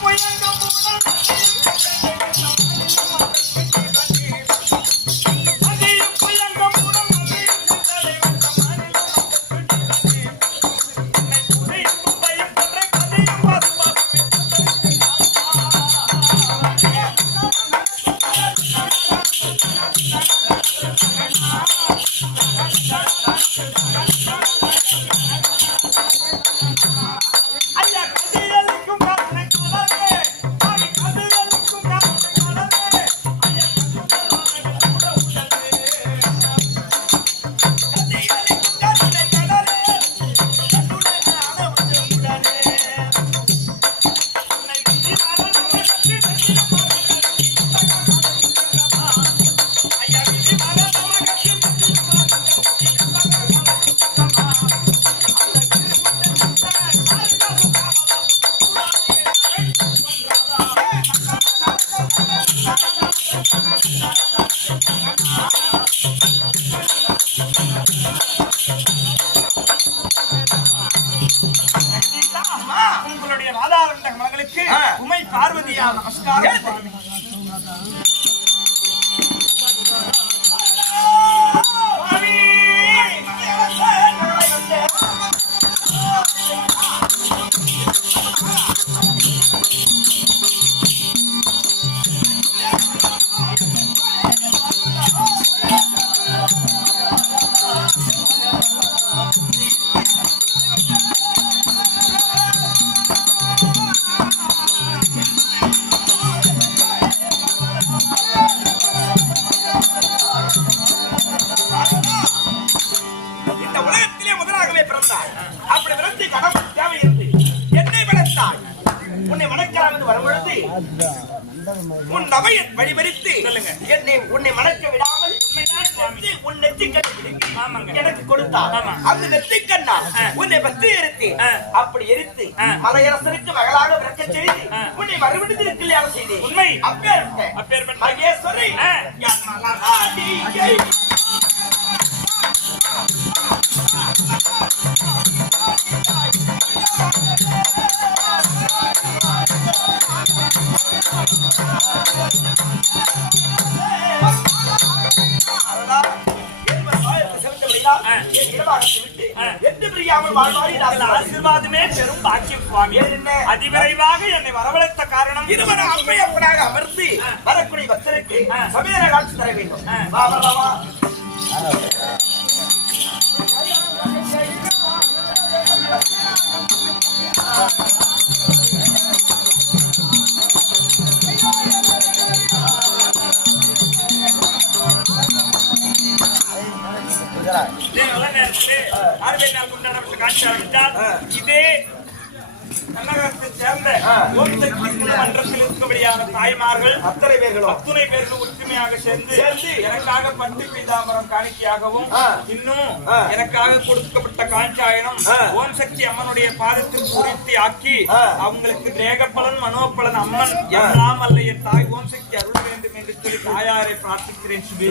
我眼中不能。மகளுக்கு உமை பார்வதியா நமஸ்காரம். உன்னை என்று வரும்பொழுது உன் நகையை வழிபறித்து என்னை உன்னை மணக்க விடாமல் உன் பிடுங்கி எனக்கு கொடுத்தார் அந்த நெற்றிக்கண்ணா உன்னை பற்றி எரித்து அப்படி எரித்து மலையரசனுக்கு மகளாக பிறக்க செய்து உன்னை மறுபடியும் கல்யாணம் செய்தேன் உண்மை. அப்பேற்பட்ட அப்பேற்பட்ட மகேஸ்வரி என் ஆசீர்வாதமே பெரும் பாக்கியம் சுவாமி அதிவிரைவாக என்னை வரவழைத்த காரணம் இருவர் அம்மையப்பனாக அமர்ந்து வரக்கூடிய பக்தருக்கு சமேர காட்சி தர வேண்டும். வா, வா, கொண்டாடப்பட்ட காட்சி இதே சேர்ந்த குழு மன்றத்தில் இருக்கபடியான தாய்மார்கள் அத்தனை பேர்களும் அத்துணை பேர்களும் ஒற்றுமையாக சேர்ந்து எனக்காக பட்டு பீதாம்பரம் காணிக்கையாகவும். இன்னும். எனக்காக கொடுக்கப்பட்ட காஞ்சாயனம். ஓம் சக்தி அம்மனுடைய பாதத்தில் பூரித்து ஆக்கி. அவங்களுக்கு தேகப்பலன் மனோபலன் அம்மன் எல்லாம் அல்ல என் தாய் ஓம் சக்தி அருள் வேண்டும் என்று சொல்லி தாயாரை பிரார்த்திக்கிறேன் சுபி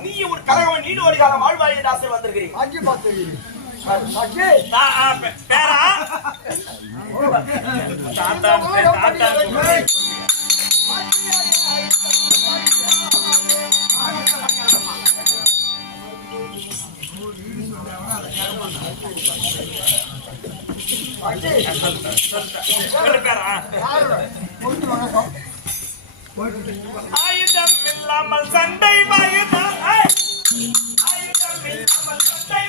நீ ஒரு கரகவன் நீடு ஒரு காலம் வாழ்வாய் என்று ஆசை வந்திருக்கிறேன் அங்கே பார்த்து அங்கே தா- ஆ, பே- பேரா தாத்தா தாத்தா பாட்டி சொல்லு பேரா யாரு போயிட்டு வணக்கம் ஆயுதம் இல்லாமல் சண்டை வாயுதம் ஏய்! ஆயுதம் இல்லாமல் சண்டை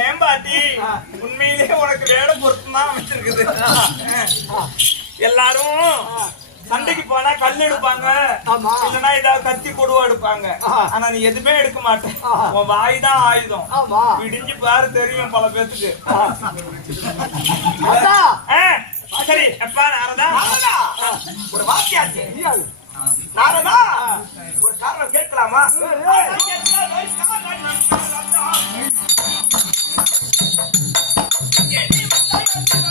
ஏன் பாட்டி உண்மையிலேயே உனக்கு வேட பொருத்தம் தான் அமைச்சிருக்குது எல்லாரும் சண்டைக்கு போனா கல் எடுப்பாங்க. ஆமா. இல்லைன்னா ஏதாவது கத்தி கொடுவா எடுப்பாங்க. ஆனா நீ எதுவுமே எடுக்க மாட்டேன். உன் வாய் தான் ஆயுதம் விடிஞ்சு பாரு தெரியும் பல பேத்துக்கு. சரி. எப்பா நாரதா? ஒரு வாக்கியாச்சு. நாரதா? ஒரு காரணம் கேட்கலாமா? இதனால்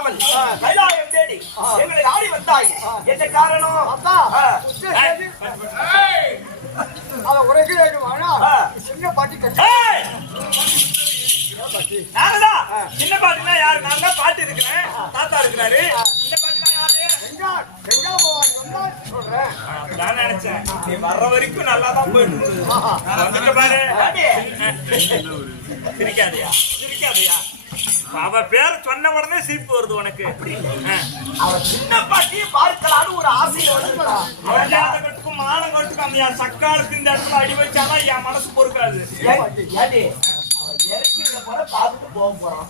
இல்லாமல் கைலாயம் தேடி எங்களை ஆடி வந்தாய். என்ன காரணம்? ஆ. அவ உனக்கு வேணுமானா ஆ. சின்ன பாட்டி கட்டி. சின்ன பாட்டினா யாரு? நான் தான் பாட்டி இருக்கிறேன். தாத்தா இருக்கிறாரு. சின்ன பாட்டினா யாரு? நான் நினைச்சேன். நீ வர்ற வரைக்கும் நல்லா தான் போயிட்டு பாரு. சிரிக்காதயா. சிரிக்காதயா. அவ பேர் சொன்ன உடனே சிரிப்பு வருது உனக்கு. ஆ. அவன் சின்ன பாட்டியை பார்க்கலான்னு ஒரு ஆசையில மரியாதைகளுக்கும் மானங்களுக்கும் அந்த என் சக்காலுக்கு இந்த இடத்துல அடி வச்சாதான் என் மனசு பொறுக்காது.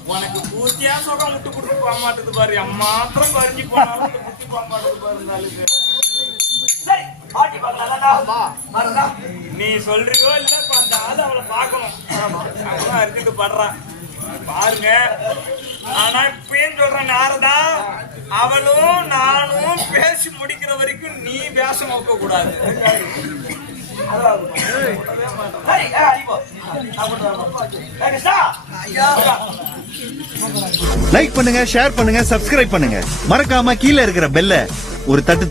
உனக்கு பூர்த்தியா சுகம் விட்டு கொடுத்து போக மாட்டேது பாரு. அம்மாத்திரம் பறிஞ்சு போனாலும் இந்த புத்தி போக மாட்டேது பாரு. சரி பாட்டி பார்க்கலாம். வரதா நீ சொல்றியோ இல்ல அந்த ஆளு அவளை பார்க்கணும். அவன் இருக்குது படுறான் பாருங்க. ஆனா இப்பயும் சொல்றேன் நாரதா? அவளும் நானும் பேசி முடிக்கிற வரைக்கும் நீ பேச நோக்க கூடாது லைக் பண்ணுங்க ஷேர் பண்ணுங்க சப்ஸ்கிரைப் பண்ணுங்க. மறக்காம கீழே இருக்கிற பெல்ல ஒரு தட்டு தட்டு